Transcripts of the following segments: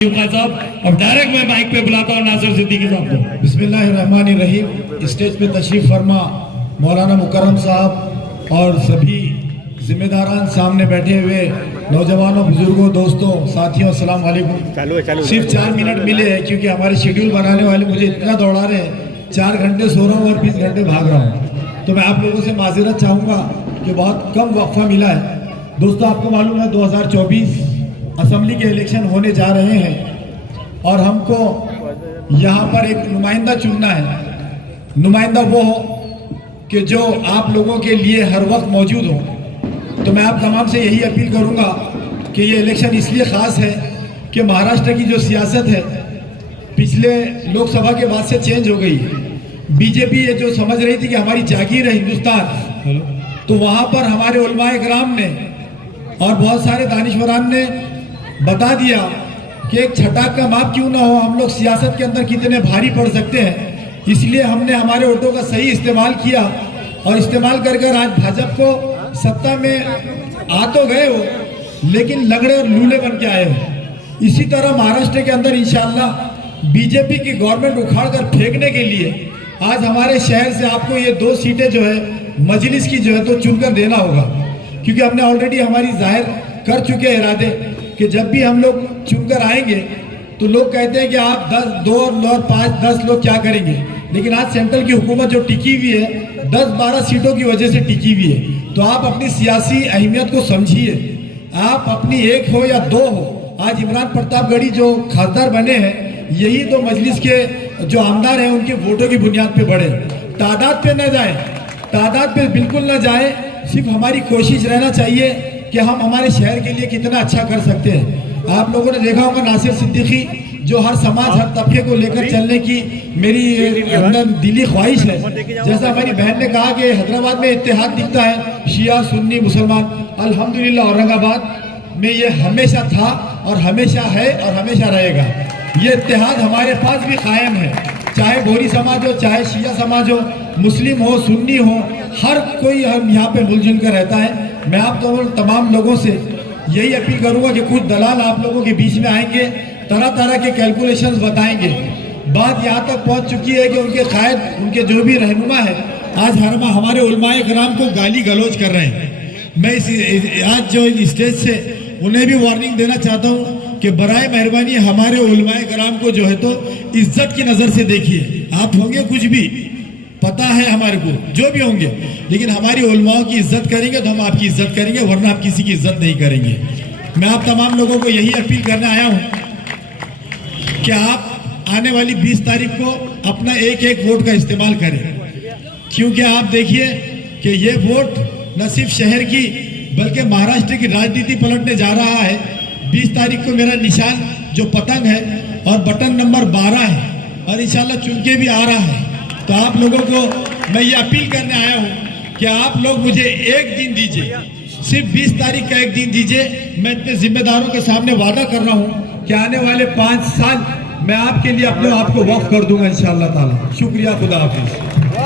अब डायरेक्ट मैं माइक पे बुलाता हूँ नासिर सिद्दीकी साहब को। बिस्मिल्लाहिर्रहमानिर्रहीम। स्टेज पे तशरीफ फरमा मौलाना मुकर्रम साहब और सभी जिम्मेदारान सामने बैठे हुए नौजवानों, बुजुर्गों, दोस्तों, साथियों, अस्सलाम वालेकुम। सिर्फ 4 मिनट मिले हैं क्योंकि हमारे शेड्यूल बनाने वाले मुझे इतना दौड़ा रहे हैं, 4 घंटे सो रहा हूँ और 20 घंटे भाग रहा हूँ। तो मैं आप लोगों से माजरत चाहूँगा कि बहुत कम वक्फा मिला है। दोस्तों, आपको मालूम है 2024 असेंबली के इलेक्शन होने जा रहे हैं और हमको यहाँ पर एक नुमाइंदा चुनना है। नुमाइंदा वो हो कि जो आप लोगों के लिए हर वक्त मौजूद हो। तो मैं आप तमाम से यही अपील करूँगा कि ये इलेक्शन इसलिए ख़ास है कि महाराष्ट्र की जो सियासत है पिछले लोकसभा के बाद से चेंज हो गई है। बीजेपी ये जो समझ रही थी कि हमारी जागीर है हिंदुस्तान, तो वहाँ पर हमारे उलमाए किराम ने और बहुत सारे दानिशवरान ने बता दिया कि एक छटाक का माप क्यों ना हो, हम लोग सियासत के अंदर कितने भारी पड़ सकते हैं। इसलिए हमने हमारे वोटों का सही इस्तेमाल किया और इस्तेमाल कर कर आज भाजपा को सत्ता में आ तो गए हो, लेकिन लगड़े और लूले बन के आए हो। इसी तरह महाराष्ट्र के अंदर इंशाअल्लाह बीजेपी की गवर्नमेंट उखाड़ कर फेंकने के लिए आज हमारे शहर से आपको ये 2 सीटें जो है मजलिस की जो है तो चुनकर देना होगा, क्योंकि हमने ऑलरेडी हमारी जाहिर कर चुके इरादे कि जब भी हम लोग चुनकर आएंगे तो लोग कहते हैं कि आप 2 और 5 10 लोग क्या करेंगे। लेकिन आज सेंट्रल की हुकूमत जो टिकी हुई है 10-12 सीटों की वजह से टिकी हुई है। तो आप अपनी सियासी अहमियत को समझिए, आप अपनी 1 हो या 2 हो। आज इमरान प्रतापगढ़ी जो खासदार बने हैं, यही तो मजलिस के जो आमदार हैं उनके वोटों की बुनियाद पे बढ़े। तादाद पे न जाए, तादाद पे बिल्कुल न जाए। सिर्फ हमारी कोशिश रहना चाहिए कि हम हमारे शहर के लिए कितना अच्छा कर सकते हैं। आप लोगों ने देखा होगा नासिर सिद्दीकी जो हर समाज, हर तबके को लेकर चलने की मेरी अंदर दिली ख्वाहिश है। जैसा हमारी बहन ने कहा कि हैदराबाद में इत्तेहाद दिखता है, शिया सुन्नी मुसलमान। अल्हम्दुलिल्लाह औरंगाबाद में ये हमेशा था और हमेशा है और हमेशा रहेगा। ये इत्तेहाद हमारे पास भी कायम है, चाहे बोरी समाज हो, चाहे शिया समाज हो, मुस्लिम हो, सुन्नी हो, हर कोई हम यहाँ पे मिलजुल कर रहता है। मैं आप तमाम लोगों से यही अपील करूंगा कि कुछ दलाल आप लोगों के बीच में आएंगे, तरह तरह के कैलकुलेशंस बताएंगे। बात यहाँ तक पहुँच चुकी है कि उनके कायद, उनके जो भी रहनुमा है, आज हमारे उलमाए किराम को गाली गलौज कर रहे हैं। मैं आज जो स्टेज से उन्हें भी वार्निंग देना चाहता हूँ कि बराए मेहरबानी हमारे उलमाए किराम को जो है तो इज्जत की नज़र से देखिए। आप होंगे कुछ भी, पता है हमारे को, जो भी होंगे, लेकिन हमारी उलमाओं की इज्जत करेंगे तो हम आपकी इज्जत करेंगे, वरना आप किसी की इज्जत नहीं करेंगे। मैं आप तमाम लोगों को यही अपील करने आया हूं कि आप आने वाली 20 तारीख को अपना एक वोट का इस्तेमाल करें, क्योंकि आप देखिए कि ये वोट न सिर्फ शहर की बल्कि महाराष्ट्र की राजनीति पलटने जा रहा है। 20 तारीख को मेरा निशान जो पतंग है और बटन नंबर 12 है और इंशाल्लाह चुन के भी आ रहा है। तो आप लोगों को मैं ये अपील करने आया हूँ कि आप लोग मुझे एक दिन दीजिए, सिर्फ 20 तारीख का एक दिन दीजिए। मैं इतने जिम्मेदारों के सामने वादा कर रहा हूँ कि आने वाले 5 साल मैं आपके लिए अपने आप को वक्फ कर दूंगा इंशाअल्लाह ताला। शुक्रिया, खुदा हाफिज।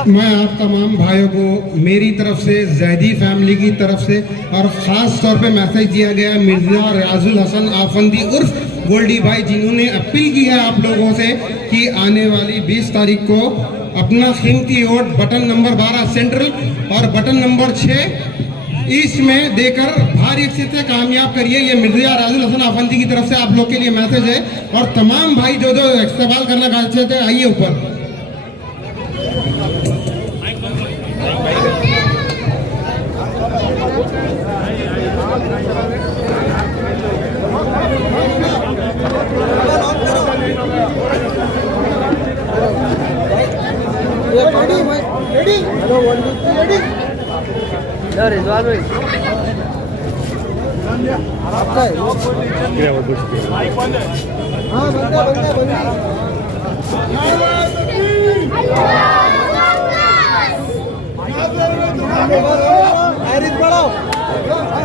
मैं आप तमाम भाइयों को मेरी तरफ से, जैदी फैमिली की तरफ से और ख़ास तौर पे मैसेज दिया गया मिर्ज़ा रियाजुल हसन आफंदी उर्फ गोल्डी भाई, जिन्होंने अपील की है आप लोगों से कि आने वाली 20 तारीख को अपना कीमती वोट बटन नंबर 12 सेंट्रल और बटन नंबर 6 ईस्ट में देकर भारी अक्सर से कामयाब करिए। ये मिर्ज़ा रियाजुल हसन आफंदी की तरफ से आप लोग के लिए मैसेज है। और तमाम भाई जो इस्तेमाल करना चाहते थे, आइए ऊपर। रिजवान भाई आपका है? हाँ, बंदा नारिज बढ़ाओ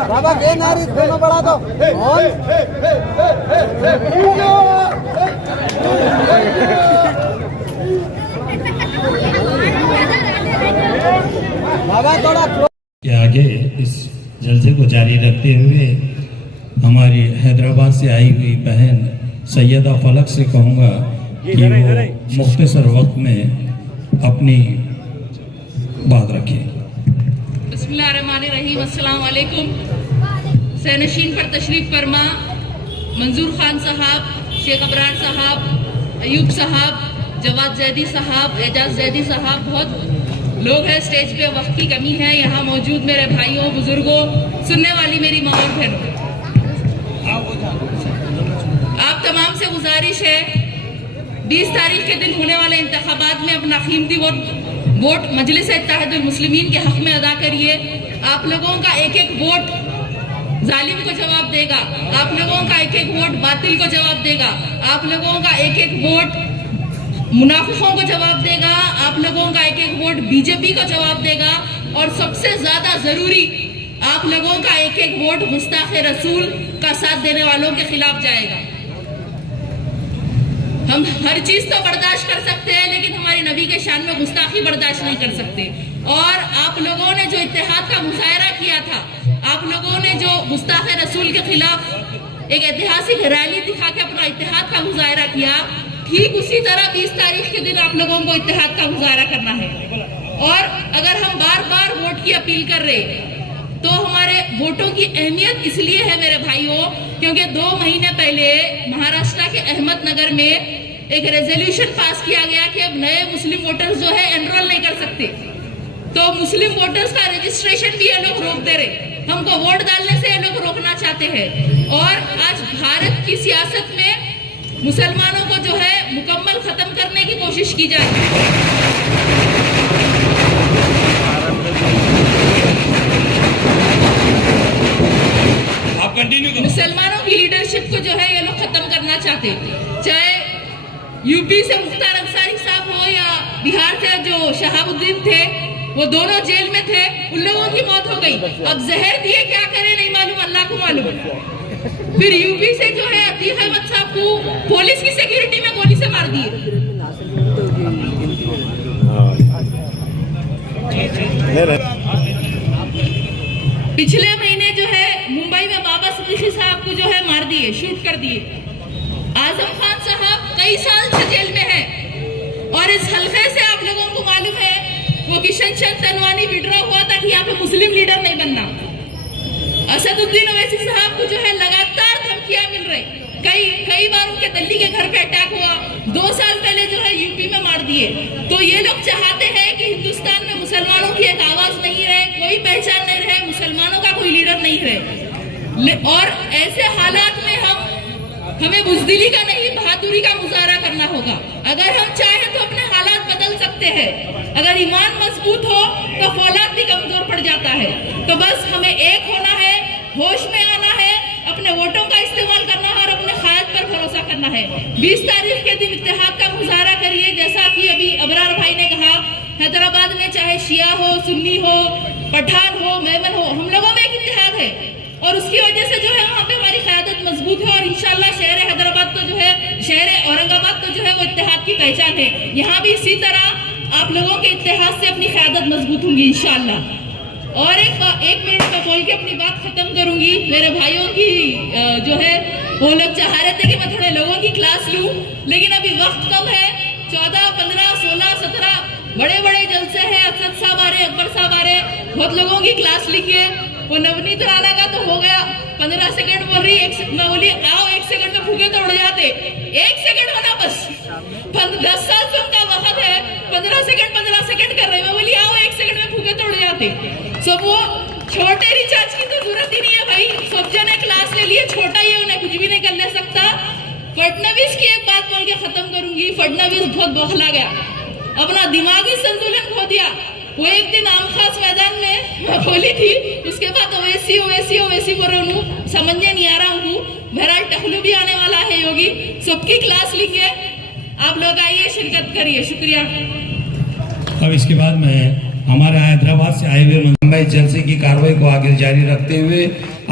बाबा, के नारिज दोनों बढ़ा दो। बाबा थोड़ा के आगे इस जलसे को जारी रखते हुए हमारी हैदराबाद से आई हुई बहन सैयदा फलक से कहूँगा कि वो मुख्तसर वक्त में अपनी बात रखें। बिस्मिल्लाहिर्रहमानिर्रहीम, अस्सलाम वालेकुम। सैनशीन पर तशरीफ़ फरमा मंजूर खान साहब, शेख अबरार साहब, अयूब साहब, जवाद जैदी साहब, एजाज जैदी साहब, बहुत लोग हैं स्टेज पे, वक्त की कमी है। यहाँ मौजूद मेरे भाइयों, बुजुर्गों, सुनने वाली मेरी माँ और बहनों, आप तमाम से गुजारिश है 20 तारीख के दिन होने वाले इंतखाबात में अपना कीमती वोट मजलिस इत्तेहादुल मुस्लिमीन के हक में अदा करिए। आप लोगों का एक एक वोट जालिम को जवाब देगा, आप लोगों का एक एक वोट बातिल को जवाब देगा, आप लोगों का एक एक वोट मुनाफिकों को जवाब देगा, आप लोगों का एक एक वोट बीजेपी को जवाब देगा, और सबसे ज्यादा जरूरी आप लोगों का एक एक वोट गुस्ताखे रसूल का साथ देने वालों के खिलाफ जाएगा। हम हर चीज तो बर्दाश्त कर सकते हैं, लेकिन हमारे नबी के शान में गुस्ताखी बर्दाश्त नहीं कर सकते। और आप लोगों ने जो इत्तेहाद का मुजाहरा किया था, आप लोगों ने जो गुस्ताखे रसूल के खिलाफ एक ऐतिहासिक रैली दिखा के अपना इत्तेहाद का मुजाहरा किया, ठीक उसी तरह 20 तारीख के दिन आप लोगों को इत्तेहाद का मुजाहरा करना है। और अगर हम बार बार वोट की अपील कर रहे, तो हमारे वोटों की अहमियत इसलिए है मेरे भाइयों, क्योंकि 2 महीने पहले महाराष्ट्र के अहमदनगर में एक रेजोल्यूशन पास किया गया कि अब नए मुस्लिम वोटर्स जो है एनरोल नहीं कर सकते। तो मुस्लिम वोटर्स का रजिस्ट्रेशन भी ये लोग रोक दे रहे, हमको वोट डालने से ये लोग रोकना चाहते हैं। और आज भारत की सियासत में मुसलमानों को जो है मुकम्मल खत्म करने की कोशिश की जा रही है। आप कंटिन्यू करो। मुसलमानों की लीडरशिप को जो है ये लोग खत्म करना चाहते, चाहे यूपी से मुख्तार अंसारी साहब हो या बिहार से जो शहाबुद्दीन थे, वो दोनों जेल में थे, उन लोगों की मौत हो गई। अब जहर दिए क्या करें नहीं मालूम, अल्लाह को मालूम। फिर यूपी से जो है अतीक अहमद साहब को पुलिस की सिक्योरिटी में गोली से मार दिए। पिछले महीने जो है मुंबई में बाबा सिद्दीकी साहब को जो है मार दिए, शूट कर दिए। आजम खान साहब कई साल से जेल में है, और इस हल्के से आप लोगों को मालूम है वो किशन चंद तनवानी विड्रॉ हुआ था कि यहाँ पे मुस्लिम लीडर नहीं बनना। असदुद्दीन ओवैसी साहब को जो है लगातार धमकियां मिल रही, कई बार उनके दिल्ली के घर पे अटैक हुआ, 2 साल पहले जो है यूपी में मार दिए। तो ये लोग चाहते हैं कि हिंदुस्तान में मुसलमानों की एक आवाज नहीं रहे, कोई पहचान नहीं रहे, मुसलमानों का कोई लीडर नहीं रहे। और ऐसे हालात में हमें बुज़दिली का नहीं, बहादुरी का मुजाहरा करना होगा। अगर हम चाहें तो अपने हालात बदल सकते हैं। अगर ईमान मजबूत हो तो फौलाद भी कमजोर पड़ जाता है। तो बस हमें एक होना है, होश में आना है, अपने वोटों का इस्तेमाल करना है और अपने ख्याल पर भरोसा करना है। 20 तारीख के दिन इत्तेहाद का मुजाहरा करिए। जैसा कि अभी अबरार भाई ने कहा, हैदराबाद में चाहे शिया हो, सुन्नी हो, पठान हो, मेमन हो, हम लोगों में एक इत्तेहाद है, और उसकी वजह से जो है वहाँ पे हमारी क़यादत मजबूत है। और इंशाल्लाह शहर हैदराबाद तो जो है, शहर औरंगाबाद तो जो है वो इत्तेहाद की पहचान है। यहाँ भी इसी तरह आप लोगों के इत्तेहाद से अपनी क़यादत मजबूत होंगी इंशाल्लाह। और एक मिनट में बोल के अपनी बात खत्म करूंगी। मेरे भाइयों की जो है वो लोग चाह रहे थे कि मैं थोड़े लोगों की क्लास लूं, लेकिन अभी वक्त कम है। 14, 15, 16, 17 बड़े बड़े जलसे हैं, असद साहब आ रहे, अकबर साहब आ रहे, बहुत लोगों की क्लास लिखिए। वो नवनीत राणा का तो हो गया, 15 सेकंड बोल रही, मैं बोली आओ 1 सेकंड में भूखे तो उड़ जाते। 1 सेकंड होना बस, 10 साल से उनका वक्त है, 15 सेकंड कर रहे, मैं बोली आओ 1 सेकंड में भूखे तो उड़ जाते। सब वो छोटे रिचार्ज की तो जरूरत ही नहीं है भाई, सब जने क्लास ले लिए, छोटा ही है, उन्हें कुछ भी नहीं कर ले सकता। फडणवीस की एक बात बोल के खत्म करूंगी। फडणवीस बहुत बौखला गया, अपना दिमागी संतुलन खो दिया। वो एक दिन आम खास मैदान में बोली थी, उसके बाद ओवैसी बोल रहे हूँ, समझ में नहीं आ रहा हूँ। बहरहाल टखलू भी आने वाला है योगी, सबकी क्लास लेंगे, आप लोग आइए शिरकत करिए। शुक्रिया। अब इसके बाद में हमारे हैदराबाद से आए हुए मुंबई जलसे की कार्रवाई को आगे जारी रखते हुए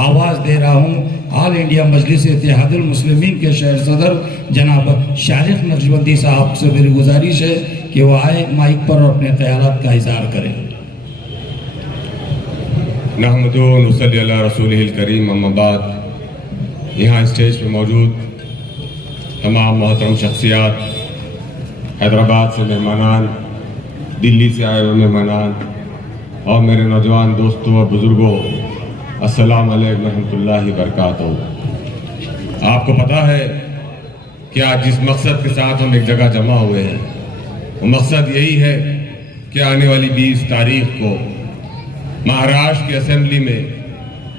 आवाज दे रहा हूँ ऑल इंडिया मजलिस इत्तेहादुल मुस्लिमीन के शहर सदर जनाब शारिक नक्शबंदी साहब से मेरी गुजारिश है कि वो आए माइक पर और अपने ख्यालात का इजहार करें। नहमदु व नुसल्ली अला रसूलिहिल करीम, अम्मा बाद। यहाँ स्टेज पे मौजूद तमाम मोहतरम शख्सियात, हैदराबाद से मेहमानान, दिल्ली से आए हुए मेहमानान और मेरे नौजवान दोस्तों और बुज़ुर्गों, अस्सलाम वालेकुम रहमतुल्लाहि बरकातहू। आपको पता है कि आज जिस मकसद के साथ हम एक जगह जमा हुए हैं, वो मकसद यही है कि आने वाली 20 तारीख को महाराष्ट्र की असेंबली में,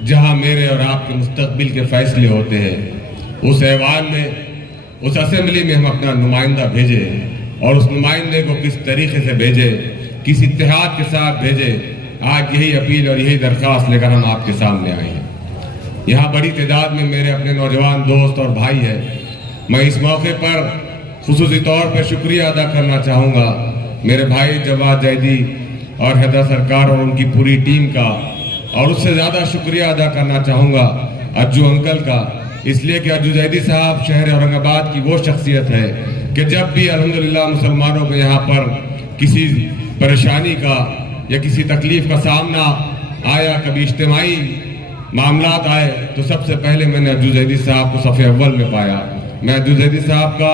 जहां मेरे और आपके मुस्तकबिल के फैसले होते हैं, उस ऐवान में, उस असेंबली में हम अपना नुमाइंदा भेजें और उस नुमाइंदे को किस तरीके से भेजें, किस इत्तेहाद के साथ भेजें। आज यही अपील और यही दरख्वास्त लेकर हम आपके सामने आए हैं। यहाँ बड़ी तादाद में मेरे अपने नौजवान दोस्त और भाई हैं। मैं इस मौके पर खुसूसी तौर पर शुक्रिया अदा करना चाहूँगा मेरे भाई जवाद जैदी और हैदर सरकार और उनकी पूरी टीम का, और उससे ज़्यादा शुक्रिया अदा करना चाहूँगा अज्जू अंकल का, इसलिए कि अज्जू जैदी साहब शहर औरंगाबाद की वो शख्सियत है कि जब भी अल्हम्दुलिल्लाह मुसलमानों को यहाँ पर किसी परेशानी का या किसी तकलीफ का सामना आया, कभी इज्तिमाई मामलात आए, तो सबसे पहले मैंने अज्जू जैदी साहब को सफ़े अव्वल में पाया। मैं अज्जू जैदी साहब का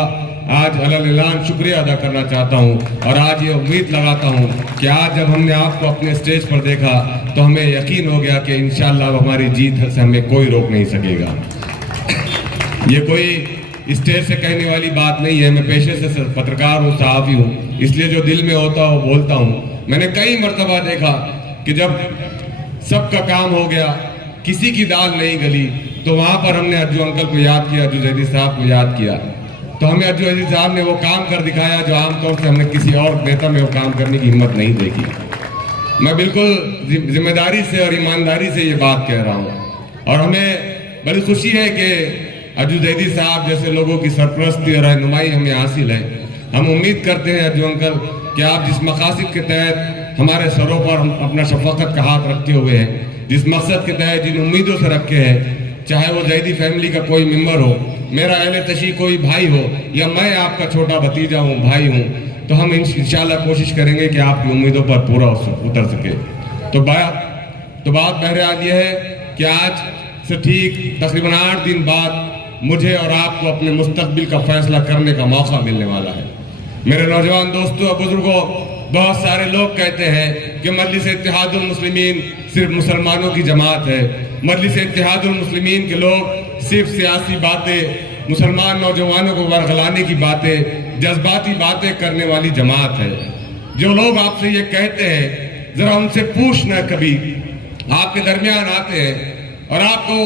आज अलल ऐलान शुक्रिया अदा करना चाहता हूँ और आज ये उम्मीद लगाता हूँ कि आज जब हमने आपको अपने स्टेज पर देखा तो हमें यकीन हो गया कि इंशाअल्लाह हमारी जीत से हमें कोई रोक नहीं सकेगा। ये कोई स्टेज से कहने वाली बात नहीं है। मैं पेशे से पत्रकार हूँ, सहाफ़ी हूँ, इसलिए जो दिल में होता है वो बोलता हूँ। मैंने कई मर्तबा देखा कि जब सबका काम हो गया, किसी की दाल नहीं गली, तो वहाँ पर हमने अज्जू अंकल को याद किया, अज्जू जैदी साहब को याद किया, तो हमें अज्जू जैदी साहब ने वो काम कर दिखाया जो आमतौर से हमने किसी और नेता में वो काम करने की हिम्मत नहीं देखी। मैं बिल्कुल जिम्मेदारी से और ईमानदारी से ये बात कह रहा हूँ और हमें बड़ी खुशी है कि अज्जू जैदी साहब जैसे लोगों की सरपरस्ती और रहनुमाई हमें हासिल है। हम उम्मीद करते हैं अज्जू अंकल कि आप जिस मकासद के तहत हमारे सरों पर हम अपना शफकत का हाथ रखे हुए हैं, जिस मकसद के तहत जिन उम्मीदों से रखे हैं, चाहे वो जैदी फैमिली का कोई मेंबर हो, मेरा अहले तशी कोई भाई हो या मैं आपका छोटा भतीजा हूँ, भाई हूँ, तो हम इंशाल्लाह कोशिश करेंगे कि आपकी उम्मीदों पर पूरा उतर सके। तो बात बहरहाल ये है कि आज से ठीक तकरीबन 8 दिन बाद मुझे और आपको अपने मुस्तकबिल का फैसला करने का मौका मिलने वाला है। मेरे नौजवान दोस्तों और बुजुर्गों, बहुत सारे लोग कहते हैं कि मजलिस इत्तेहादुल मुस्लिमीन सिर्फ मुसलमानों की जमात है। मजलिस इत्तेहादुल मुस्लिमीन के लोग सिर्फ सियासी बातें, मुसलमान नौजवानों को वरगलाने की बातें, जज्बाती बातें करने वाली जमात है। जो लोग आपसे ये कहते हैं, जरा उनसे पूछना, कभी आपके दरमियान आते हैं और आपको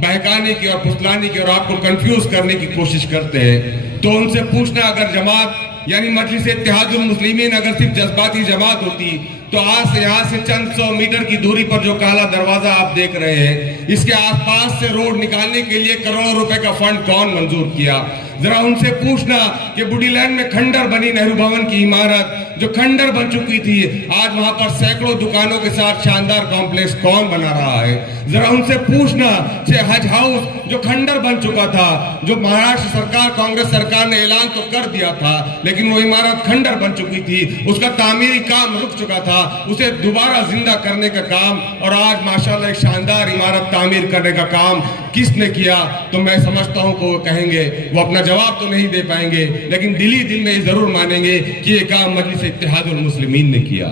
बहकाने की और फुसलाने की और आपको कंफ्यूज करने की कोशिश करते हैं, तो उनसे पूछना, अगर जमात यानी मजलिस इत्तेहादुल मुस्लिमीन अगर सिर्फ जज्बाती जमात होती तो आज से यहाँ से चंद 100 मीटर की दूरी पर जो काला दरवाजा आप देख रहे हैं, इसके आसपास से रोड निकालने के लिए करोड़ों रुपए का फंड कौन मंजूर किया? जरा उनसे पूछना कि बुडीलैंड में खंडर बनी नेहरू भवन की इमारत जो खंडर बन चुकी थी, आज वहां पर सैकड़ों दुकानों के साथ शानदार कॉम्प्लेक्स कौन बना रहा है? जरा उनसे पूछना कि हज हाउस जो खंडर बन चुका था, जो महाराष्ट्र सरकार, कांग्रेस सरकार ने ऐलान तो कर दिया था, लेकिन वो इमारत खंडर बन चुकी थी, उसका तामीरी काम रुक चुका था, उसे दोबारा जिंदा करने का काम और आज माशाल्लाह एक शानदार इमारत तामीर करने का काम किसने किया? तो मैं समझता हूं कि वो कहेंगे, वो अपना जवाब तो नहीं दे पाएंगे, लेकिन दिली दिल में जरूर मानेंगे कि ये काम मजलिस इत्तेहादुल मुस्लिमीन ने किया।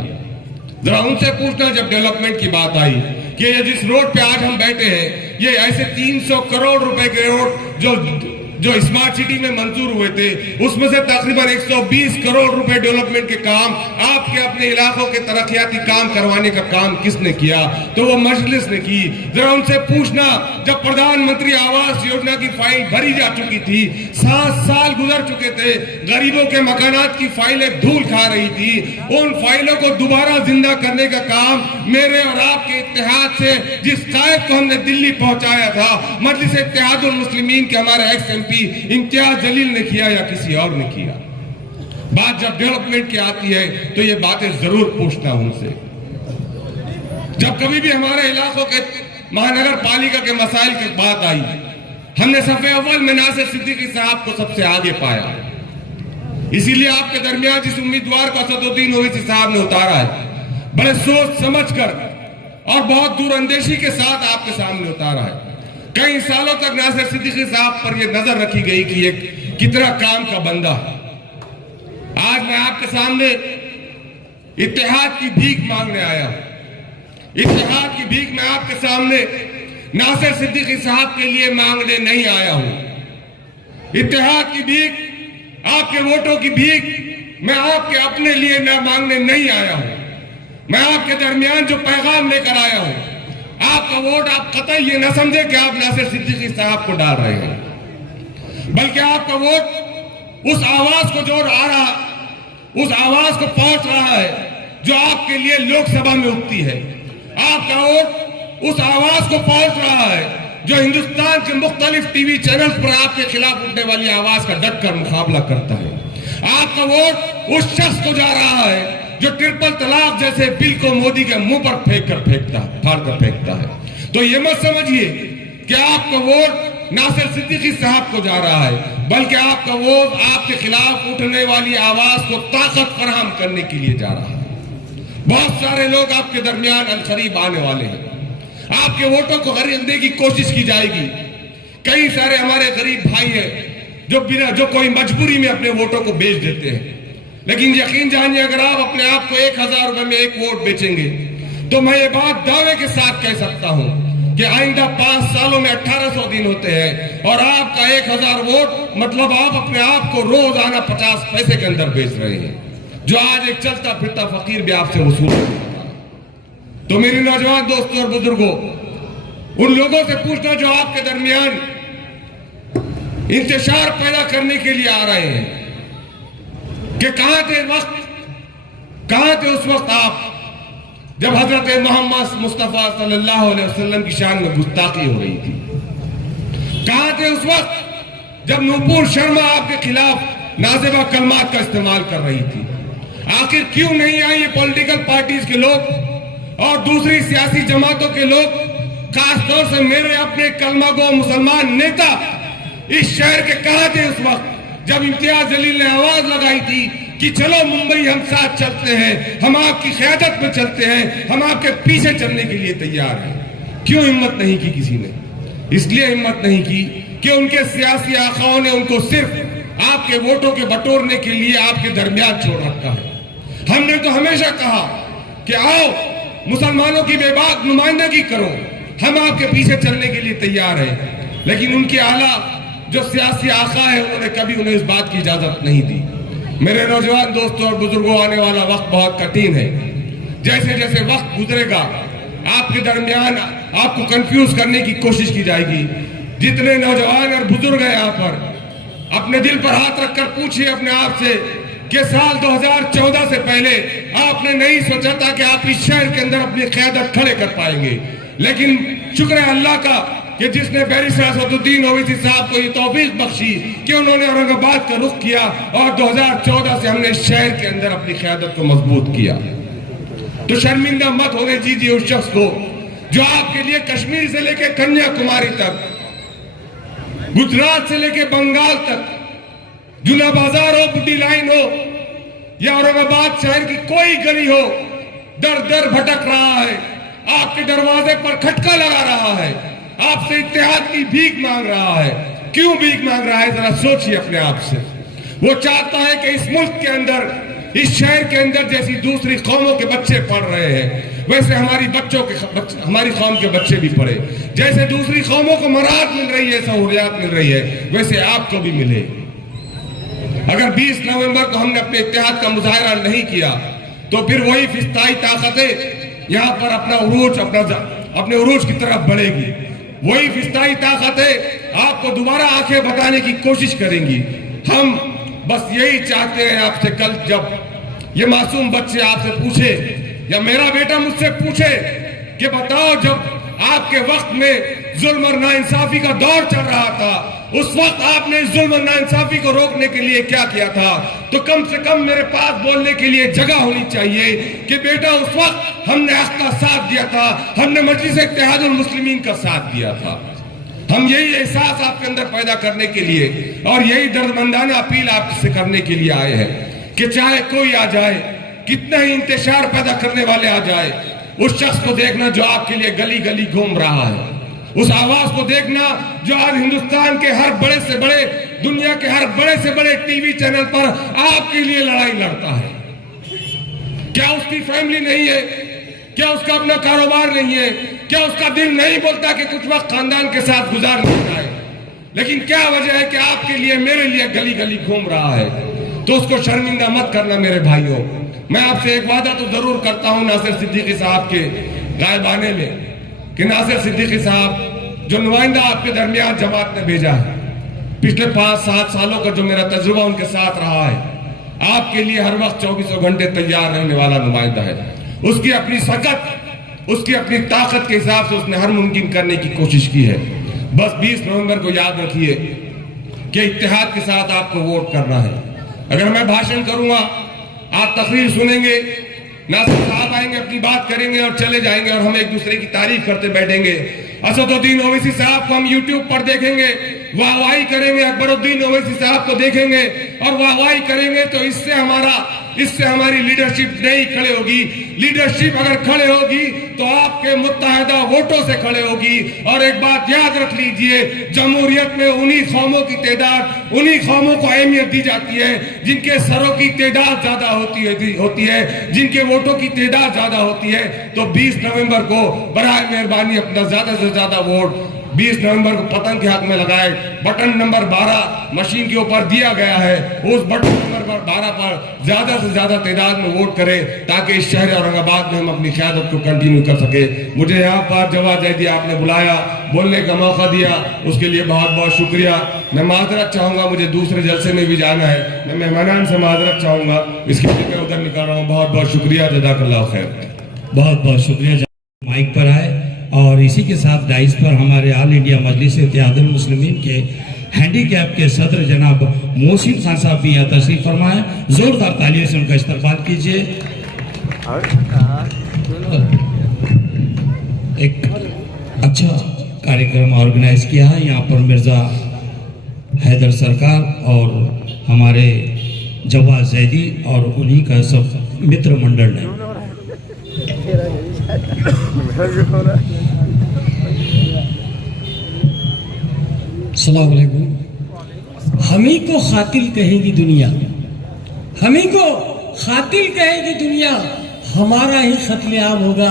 जरा उनसे पूछना, जब डेवलपमेंट की बात आई, कि ये जिस रोड पे आज हम बैठे हैं, ये ऐसे 300 करोड़ रुपए के रोड जो स्मार्ट सिटी में मंजूर हुए थे, उसमें से तकरीबन 120 करोड़ रुपए डेवलपमेंट के काम, आपके अपने इलाकों के तरक्याती काम करवाने का काम किसने किया? तो वो मजलिस ने की। जरा उनसे पूछना, जब प्रधानमंत्री आवास योजना की फाइल भरी जा चुकी थी, 7 साल गुजर चुके थे, गरीबों के मकानात की फाइलें धूल खा रही थी, उन फाइलों को दोबारा जिंदा करने का काम मेरे और आपके इत्तेहाद से, जिस कायद को हमने दिल्ली पहुंचाया था, मजलिस इत्तेहादुल मुस्लिमीन के हमारे एक्स इम्तियाज जलील ने किया या किसी और ने किया? बात जब डेवलपमेंट की आती है तो ये बातें जरूर पूछना उनसे। जब कभी भी हमारे इलाकों के महानगर पालिका के मसाइल की बात आई, हमने सफे अव्वल में नासिर सिद्दीकी साहब को सबसे आगे पाया। इसीलिए आपके दरमियान जिस उम्मीदवार को असदुद्दीन ओवैसी साहब ने उतारा है, बड़े सोच समझकर और बहुत दूरअंदेशी के साथ आपके सामने उतारा है। कई सालों तक नासिर सिद्दीकी साहब पर यह नजर रखी गई कि कितना काम का बंदा है। आज मैं आपके सामने इत्तेहाद की भीख मांगने आया हूं। इत्तेहाद की भीख मैं आपके सामने नासिर सिद्दीकी साहब के लिए मांगने नहीं आया हूं। इत्तेहाद की भीख, आपके वोटों की भीख मैं आपके अपने लिए न मांगने नहीं आया हूं। मैं आपके दरमियान जो पैगाम लेकर आया हूं, आपका वोट आप कतई ये न समझे कि आप नासिर सिद्दीकी साहब को डाल रहे हैं, बल्कि आपका वोट उस आवाज को जो आ रहा, उस आवाज को पहुंच रहा है जो आपके लिए लोकसभा में उठती है। आपका वोट उस आवाज को पहुंच रहा है जो हिंदुस्तान के मुख्तलिफ टीवी चैनल्स पर आपके खिलाफ उठने वाली आवाज का डट कर मुकाबला करता है। आपका वोट उस शख्स को जा रहा है जो ट्रिपल तलाक जैसे बिल को मोदी के मुंह पर फाड़ कर फेंकता है। तो ये मत समझिए कि आपका वोट नासिर सिद्दीकी साहब को जा रहा है, बल्कि आपका वोट आपके खिलाफ उठने वाली आवाज को ताकत फराहम करने के लिए जा रहा है। बहुत सारे लोग आपके दरमियान अनकरीब आने वाले हैं, आपके वोटों को खरीदने की कोशिश की जाएगी। कई सारे हमारे गरीब भाई हैं जो कोई मजबूरी में अपने वोटों को बेच देते हैं, लेकिन यकीन जानिए अगर आप अपने आप को 1000 रुपए में एक वोट बेचेंगे तो मैं ये बात दावे के साथ कह सकता हूं कि आइंदा 5 सालों में 1800 दिन होते हैं और आपका 1000 वोट मतलब आप अपने आप को रोजाना 50 पैसे के अंदर बेच रहे हैं, जो आज एक चलता फिरता फकीर भी आपसे वसूल करता है। तो मेरे नौजवान दोस्तों और बुजुर्गों, उन लोगों से पूछना जो आपके दरमियान इंतशार पैदा करने के लिए आ रहे हैं कि कहां थे उस वक्त आप जब हजरत मोहम्मद मुस्तफा सल्लल्लाहु अलैहि वसल्लम की शान में गुस्ताखी हो रही थी? कहां थे उस वक्त जब नूपुर शर्मा आपके खिलाफ नाज़िबा कलमात का इस्तेमाल कर रही थी? आखिर क्यों नहीं आई ये पॉलिटिकल पार्टीज के लोग और दूसरी सियासी जमातों के लोग, खासतौर से मेरे अपने कलमा गो मुसलमान नेता इस शहर के कहां थे उस वक्त जब इम्तियाज जलील ने आवाज लगाई थी कि चलो मुंबई हम साथ चलते हैं, हम आपकी क़यादत में चलते हैं, हम आपके पीछे चलने के लिए तैयार हैं? क्यों हिम्मत नहीं की किसी ने? इसलिए हिम्मत नहीं की कि उनके सियासी आकाओं ने उनको सिर्फ आपके वोटों के बटोरने के लिए आपके दरमियान छोड़ रखा है। हमने तो हमेशा कहा कि आओ मुसलमानों की बेबाक नुमाइंदगी करो, हम आपके पीछे चलने के लिए तैयार हैं, लेकिन उनके आला जो सियासी आका है उन्होंने कभी उन्हें इस बात की इजाजत नहीं दी। मेरे नौजवान दोस्तों और बुजुर्गों, आने वाला वक्त बहुत कठिन है। जैसे जैसे वक्त गुजरेगा आपके दरमियान आपको कंफ्यूज करने की कोशिश की जाएगी। जितने नौजवान और बुजुर्ग हैं यहाँ पर, अपने दिल पर हाथ रखकर पूछिए अपने आप से कि साल 2014 से पहले आपने नहीं सोचा था कि आप इस शहर के अंदर अपनी क़यादत खड़े कर पाएंगे, लेकिन शुक्र है अल्लाह का कि जिसने बैरिस्टर असदुद्दीन ओवैसी साहब को ये तौफीक बख्शी कि उन्होंने औरंगाबाद का रुख किया और 2014 से हमने शहर के अंदर अपनी क़यादत को मजबूत किया। तो शर्मिंदा मत होने दीजिए उस शख्स को जो आपके लिए कश्मीर से लेकर कन्याकुमारी तक, गुजरात से लेकर बंगाल तक, जुना बाजार हो, बुड्डी लाइन हो या औरंगाबाद शहर की कोई गली हो, दर दर भटक रहा है, आपके दरवाजे पर खटका लगा रहा है, आपसे इत्तेहाद की भीख मांग रहा है। क्यों भीख मांग रहा है? जरा सोचिए अपने आप से। वो चाहता है कि इस मुल्क के अंदर, इस शहर के अंदर जैसी दूसरी कौमों के बच्चे पढ़ रहे हैं वैसे हमारी कौम के बच्चे भी पढ़े। जैसे दूसरी कौमों को मराहत मिल रही है, सहूलियात मिल रही है, वैसे आपको भी मिले। अगर 20 नवंबर को हमने अपने इत्तेहाद का मुजाहरा नहीं किया तो फिर वही फिस्ताई ताकतें यहाँ पर अपने उरूज की तरफ बढ़ेगी। वही फिस्ताई ताकतें आपको दोबारा आंखें बताने की कोशिश करेंगी। हम बस यही चाहते हैं आपसे, कल जब ये मासूम बच्चे आपसे पूछे या मेरा बेटा मुझसे पूछे कि बताओ जब आपके वक्त में जुल्म और नाइंसाफी का दौर चल रहा था, उस वक्त आपने जुल्म और नाइंसाफी को रोकने के लिए क्या किया था, तो कम से कम मेरे पास बोलने के लिए जगह होनी चाहिए कि बेटा उस वक्त हमने हक का साथ दिया था, हमने मजलिस इत्तेहादुल मुस्लिमीन का साथ दिया था। हम यही एहसास आपके अंदर पैदा करने के लिए और यही दर्दमंदाना अपील आपसे करने के लिए आए हैं कि चाहे कोई आ जाए, कितना ही इंतशार पैदा करने वाले आ जाए, उस शख्स को देखना जो आपके लिए गली गली घूम रहा है, उस आवाज को देखना जो आज हिंदुस्तान के हर बड़े से बड़े दुनिया के हर बड़े से बड़े टीवी चैनल पर आपके लिए लड़ाई लड़ता है। क्या उसकी फैमिली नहीं है? क्या उसका अपना कारोबार नहीं है? क्या उसका दिल नहीं बोलता कि कुछ वक्त खानदान के साथ गुजार लेना है? लेकिन क्या वजह है कि आपके लिए, मेरे लिए गली गली घूम रहा है? तो उसको शर्मिंदा मत करना मेरे भाइयों। मैं आपसे एक वादा तो जरूर करता हूं नासिर सिद्दीकी साहब के गायब आने में, कि नासिर सिद्दीकी साहब जो नुमाइंदा आपके दरमियान जमात ने भेजा है, पिछले 5-7 सालों का जो मेरा तजुर्बा उनके साथ रहा है, आपके लिए हर वक्त 24 घंटे तैयार रहने वाला नुमाइंदा है। उसकी अपनी सकत, उसकी अपनी ताकत के हिसाब से उसने हर मुमकिन करने की कोशिश की है। बस 20 नवंबर को याद रखिए कि इत्तेहाद के साथ आपको वोट करना है। अगर मैं भाषण करूंगा, आप तकरीर सुनेंगे, नासिर साहब आएंगे, अपनी बात करेंगे और चले जाएंगे और हम एक दूसरे की तारीफ करते बैठेंगे। असदुद्दीन ओवैसी साहब को हम यूट्यूब पर देखेंगे, वाहवाही करेंगे, अकबरुद्दीन ओवैसी साहब को देखेंगे और वाहवाही करेंगे, तो इससे हमारी लीडरशिप नहीं खड़े होगी। लीडरशिप अगर खड़े होगी तो आपके मुत्तहदा वोटों से खड़े होगी। और एक बात याद रख लीजिए, जमहूरियत में उन्हीं कौमों की तादाद, उन्हीं कौमों को अहमियत दी जाती है जिनके सरों की तादाद ज्यादा होती है, जिनके वोटों की तादाद ज्यादा होती है। तो 20 नवंबर को बराए मेहरबानी अपना ज्यादा से ज्यादा वोट 20 नवंबर को पतंग के हाथ में लगाए। बटन नंबर 12 मशीन के ऊपर दिया गया है, उस बटन नंबर 12 पर ज्यादा से ज्यादा तादाद में वोट करें, ताकि इस शहर औरंगाबाद में हम अपनी क़यादत को कंटिन्यू कर सके। मुझे यहाँ पर जवाब जैदी आपने बुलाया, बोलने का मौका दिया, उसके लिए बहुत बहुत शुक्रिया। मैं माजरत चाहूंगा, मुझे दूसरे जलसे में भी जाना है, मैं मेहमानान से माजरत चाहूंगा, इसके लिए मैं उधर निकल रहा हूँ। बहुत बहुत शुक्रिया, जज़ाकल्लाह खैर। बहुत बहुत शुक्रिया। माइक पर आए और इसी के साथ डाइस पर हमारे ऑल इंडिया मजलिस इत्तेहादुल मुस्लिमीन के हैंडीकैप के सदर जनाब मोहसिन खान साहब भी यहाँ तशरीफ फरमाए। जोरदार तालियों से उनका इस्तकबाल कीजिए। एक अच्छा कार्यक्रम ऑर्गेनाइज किया है यहाँ पर मिर्ज़ा हैदर सरकार और हमारे जवाद जैदी और उन्हीं का सब मित्र मंडल ने। अस्सलाम वालेकुम। हम ही को खातिल कहेगी दुनिया, हम ही को खातिल कहेगी दुनिया, हमारा ही कत्लेआम होगा,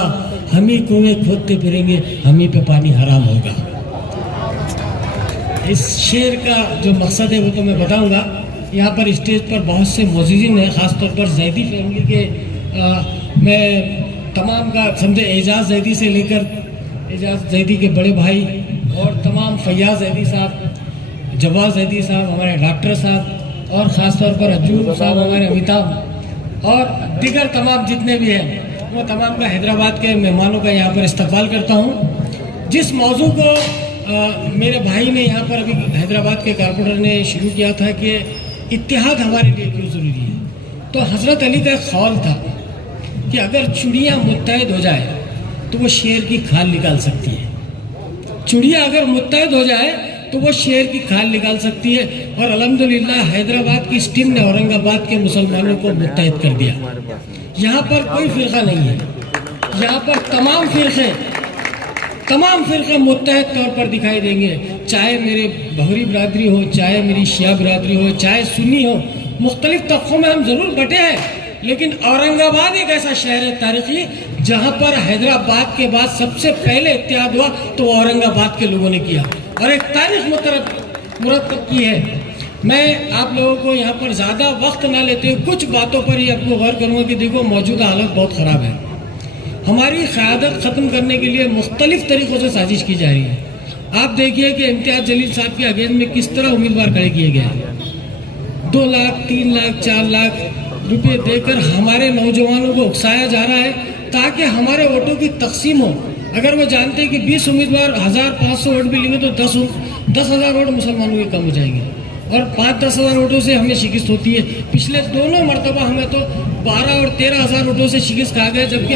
हम ही कुएं खोदते फिरेंगे, हम ही पे पानी हराम होगा। इस शेर का जो मकसद है वो तो मैं बताऊंगा। यहाँ पर स्टेज पर बहुत से मौजूदीन हैं, ख़ासतौर पर जैदी फैमिली के मैं तमाम का समझे, एजाज जैदी से लेकर एजाज जैदी के बड़े भाई और तमाम फैयाज जैदी साहब, जवाद जैदी साहब, हमारे डॉक्टर साहब और ख़ासतौर पर अजूब साहब, हमारे अमिताभ और दीगर तमाम जितने भी हैं, वो तमाम का हैदराबाद के मेहमानों का यहाँ पर इस्तकबाल करता हूँ। जिस मौजू को मेरे भाई ने यहाँ पर अभी हैदराबाद के कारपोरेटर ने शुरू किया था कि इत्तेहाद हमारे लिए क्यों ज़रूरी है, तो हज़रत अली का एक ख़ौल था कि अगर चिड़िया मुत्तहद हो जाए तो वो शेर की खाल निकाल सकती है। चिड़िया अगर मुत्तहद हो जाए तो वो शेर की खाल निकाल सकती है। और अल्हम्दुलिल्लाह हैदराबाद की इस टीम ने औरंगाबाद के मुसलमानों को मुत्तहद कर दिया। यहाँ पर कोई फ़िरका नहीं है, यहाँ पर तमाम फ़िरक़े मुत्तहद तौर पर दिखाई देंगे। चाहे मेरे बहरी बिरादरी हो, चाहे मेरी शिया बिरादरी हो, चाहे सुन्नी हो, मुख्तलिफ तबक़ों में हम ज़रूर बटे हैं, लेकिन औरंगाबाद एक ऐसा शहर है तारीख़ी जहाँ पर हैदराबाद के बाद सबसे पहले इत्तेहाद हुआ तो औरंगाबाद के लोगों ने किया और एक तारीख़ मुरतब की है। मैं आप लोगों को यहाँ पर ज़्यादा वक्त ना लेते हुए कुछ बातों पर ही आपको गौर करूँगा कि देखो मौजूदा हालत बहुत ख़राब है। हमारी क़यादत ख़त्म करने के लिए मुख्तलिफ़ तरीक़ों से साजिश की जा रही है। आप देखिए कि इम्तियाज़ जलील साहब के अगेंस्ट में किस तरह उम्मीदवार खड़े किए गए हैं। 2 लाख 3 लाख 4 लाख रुपये देकर हमारे नौजवानों को उकसाया जा रहा है ताकि हमारे वोटों की तकसीम हो। अगर वो जानते हैं कि 20 उम्मीदवार 1500 वोट भी लेंगे तो 10,000 वोट मुसलमानों के कम हो जाएंगे और 5-10 हज़ार वोटों से हमें शिकस्त होती है। पिछले दोनों मरतबा हमें तो 12 और 13,000 वोटों से शिकस्त खा गए, जबकि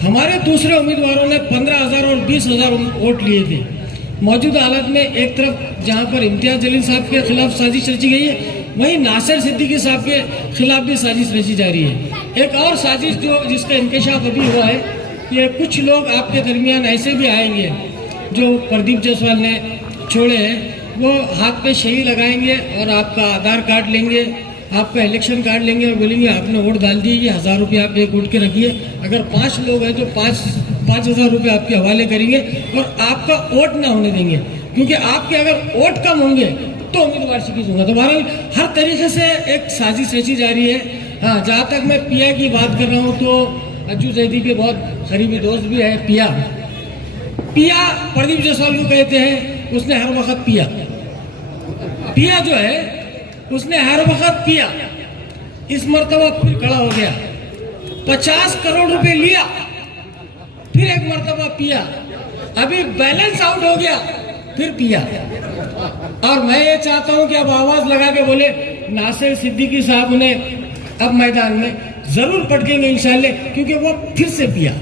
हमारे दूसरे उम्मीदवारों ने 15,000 और 20,000 वोट लिए थे। मौजूदा हालत में एक तरफ जहाँ पर इम्तियाज़ जलील साहब के खिलाफ साजिश रची गई है, वहीं नासिर सिद्दीकी साहब के खिलाफ भी साजिश रची जा रही है। एक और साजिश जिसका इंकशाफ अभी हुआ है कि कुछ लोग आपके दरमियान ऐसे भी आएंगे जो प्रदीप जायसवाल ने छोड़े हैं वो हाथ पे सही लगाएंगे और आपका आधार कार्ड लेंगे, आपका इलेक्शन कार्ड लेंगे और बोलेंगे आपने वोट डाल दिए, ये 1000 रुपये आप एक वोट के रखिए। अगर 5 लोग हैं तो 5,000 रुपये आपके हवाले करेंगे और आपका वोट ना होने देंगे, क्योंकि आपके अगर वोट कम होंगे तो उम्मीदवार से दूंगा। तो बहरहाल हर तरीके से एक साजिश रची जा रही है। हाँ, जहाँ तक मैं पिया की बात कर रहा हूँ तो अज्जू जैदी के बहुत करीबी दोस्त भी है पिया प्रदीप जायसवाल को कहते हैं, उसने हर वक्त पिया जो है उसने हर वक्त पिया। इस मर्तबा फिर खड़ा हो गया, 50 करोड़ रुपए लिया, फिर एक मर्तबा पिया, अभी बैलेंस आउट हो गया, फिर पिया। और मैं ये चाहता हूं कि अब आवाज लगा के बोले नासिर सिद्दीकी साहब उन्हें अब मैदान में जरूर पटकेंगे इंशाल्लाह, क्योंकि वो फिर से पिया।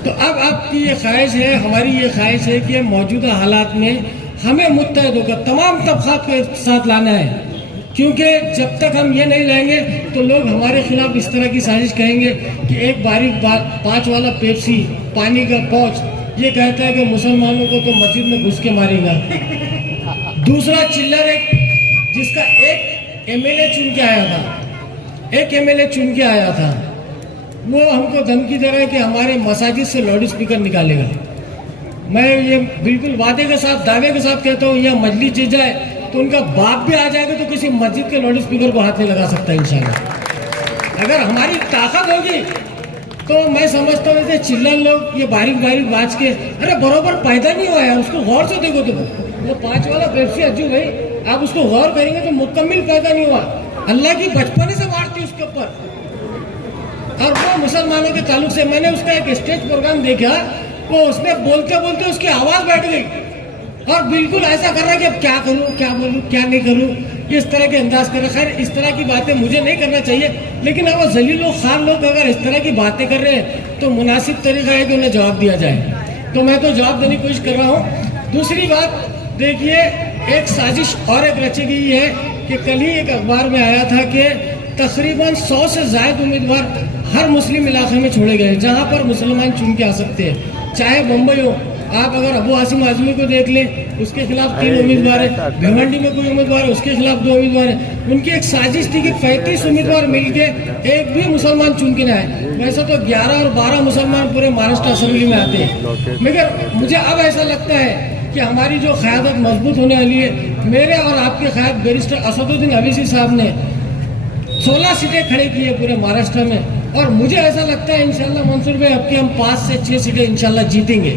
तो अब आपकी ये ख्वाहिश है, हमारी ये ख्वाहिश है कि मौजूदा हालात में हमें मुत्तहद होकर तमाम तबकात को एक साथ लाना है, क्योंकि जब तक हम ये नहीं लाएंगे तो लोग हमारे खिलाफ इस तरह की साजिश कहेंगे कि एक बारीक 5 वाला पेप्सी पानी का पौच ये कहता है कि मुसलमानों को तो मस्जिद में घुस के मारेगा। दूसरा चिल्लर एक जिसका एक एमएलए चुन के आया था, वो हमको धमकी दे रहा है कि हमारे मसाजिद से लाउड स्पीकर निकालेगा। मैं ये बिल्कुल वादे के साथ दावे के साथ कहता हूँ, यह मजलिस जीत जाए तो उनका बाप भी आ जाएगा तो किसी मस्जिद के लाउड स्पीकर को हाथ नहीं लगा सकता इंशाल्लाह। अगर हमारी ताकत होगी तो मैं समझता हूँ चिल्लर लोग ये बारीक बात के, अरे बरोबर पैदा नहीं हुआ है, उसको गौर से देखो। तो वो 5 वाला पेप्सी अज्जू भाई, आप उसको गौर करेंगे तो मुकम्मल पैदा नहीं हुआ, अल्लाह की बचपने से वार थी उसके ऊपर। और वो मुसलमानों के ताल्लुक से मैंने उसका एक स्टेज प्रोग्राम देखा, वो उसने बोलते उसकी आवाज बैठ गई और बिल्कुल ऐसा कर रहा है कि अब क्या करूं, क्या बोलूं, क्या नहीं करूं, इस तरह के अंदाज कर रहा। खैर इस तरह की बातें मुझे नहीं करना चाहिए, लेकिन अब जलील लोग खान लोग अगर इस तरह की बातें कर रहे हैं तो मुनासिब तरीका है कि उन्हें जवाब दिया जाए। तो मैं तो जवाब देने की कोशिश कर रहा हूँ। दूसरी बात देखिए, एक साजिश और एक रची गई है कि कल ही एक अखबार में आया था कि तकरीबन 100 से ज़्यादा उम्मीदवार हर मुस्लिम इलाके में छोड़े गए जहाँ पर मुसलमान चुन के आ सकते हैं, चाहे मुंबई हो। आप अगर अबू आसिम आजमी को देख लें, उसके खिलाफ 3 उम्मीदवार है, भिवंडी में कोई उम्मीदवार है, उसके खिलाफ 2 उम्मीदवार है। उनकी एक साजिश थी कि 35 उम्मीदवार मिलके एक भी मुसलमान चुन के ना आए। वैसे तो 11 और 12 मुसलमान पूरे महाराष्ट्र असेंबली में आते हैं, मगर मुझे अब ऐसा लगता है कि हमारी जो क़यादत मजबूत होने वाली है, मेरे और आपके क़यादत बैरिस्टर असदुद्दीन अवीसी साहब ने 16 सीटें खड़े की है पूरे महाराष्ट्र में, और मुझे ऐसा लगता है इंशाल्लाह मंसूर भाई अब की हम 5 से 6 सीटें इंशाल्लाह जीतेंगे।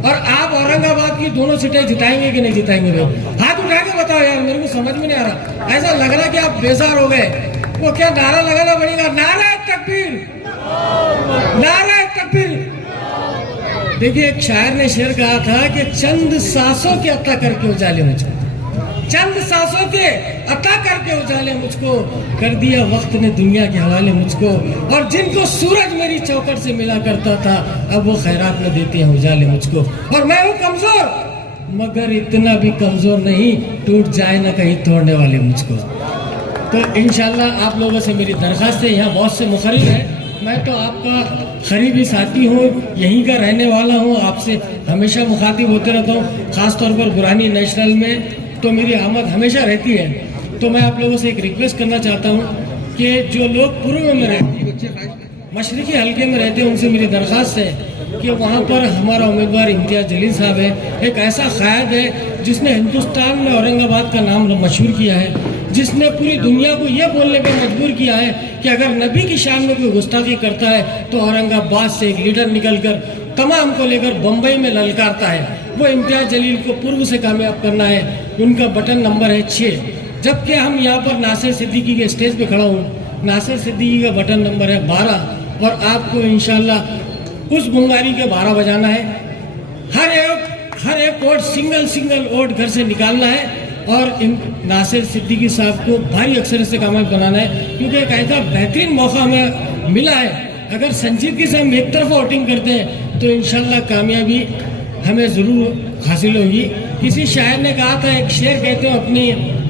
और आप औरंगाबाद की दोनों सीटें जिताएंगे कि नहीं जिताएंगे भाई? हाथ उठा के बताओ यार, मेरे को समझ में नहीं आ रहा। ऐसा लग रहा कि आप बेजार हो गए। वो क्या नारा लगाना पड़ेगा, नारा तकबीर, नारा तकबीर। देखिए एक शायर ने शेर कहा था कि चंद सांसों के अता करके उजाले मुझको, चंद सांसों के अता करके उजाले मुझको, कर दिया वक्त ने दुनिया के हवाले मुझको। और जिनको सूरज मेरी चौखट से मिला करता था, अब वो खैरात में देते हैं उजाले मुझको। और मैं हूँ कमजोर, मगर इतना भी कमजोर नहीं, टूट जाए ना कहीं तोड़ने वाले मुझको। तो इंशाल्लाह आप लोगों से मेरी दरख्वास्त है, यहाँ बहुत से मुखरिब हैं, मैं तो आपका करीबी साथी हूँ, यहीं का रहने वाला हूँ, आपसे हमेशा मुखातिब होते रहता हूँ। ख़ास तौर पर गुरानी नेशनल में तो मेरी आमद हमेशा रहती है। तो मैं आप लोगों से एक रिक्वेस्ट करना चाहता हूँ कि जो लोग पूर्व में रहते हैं, मशरक़ी हल्के में रहते हैं, उनसे मेरी दरख्वास्त है कि वहाँ पर हमारा उम्मीदवार इम्तियाज़ जलील साहब है, एक ऐसा क़ायद है जिसने हिंदुस्तान में औरंगाबाद का नाम मशहूर किया है, जिसने पूरी दुनिया को ये बोलने पर मजबूर किया है कि अगर नबी की शान में कोई गुस्ताखी करता है तो औरंगाबाद से एक लीडर निकलकर तमाम को लेकर बम्बई में ललकारता है। वो इम्तियाज़ जलील को पूर्व से कामयाब करना है। उनका बटन नंबर है 6, जबकि हम यहाँ पर नासिर सिद्दीकी के स्टेज पे खड़ा हूँ, नासिर सिद्दीकी का बटन नंबर है 12, और आपको इंशाल्लाह उस बुंगारी के 12 बजाना है। हर एक वोट सिंगल वोट घर से निकालना है और नासिर सिद्दीकी साहब को भारी अक्सर से कामयाब बनाना है, क्योंकि एक ऐसा बेहतरीन मौका हमें मिला है। अगर संजीदगी से हम एक तरफ वोटिंग करते हैं तो इंशाल्लाह कामयाबी हमें ज़रूर हासिल होगी। किसी शायर ने कहा था, एक शेर कहते हो अपनी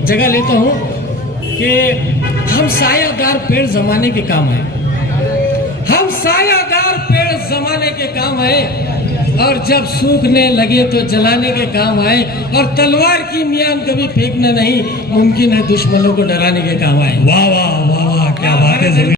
जगह लेता हूँ, कि हम सायादार पेड़ ज़माने के काम आए, हम सायादार पेड़ ज़माने के काम आए, और जब सूखने लगे तो जलाने के काम आए, और तलवार की मियान कभी फेंकना नहीं, मुमकिन है दुश्मनों को डराने के काम आए। वाह वाह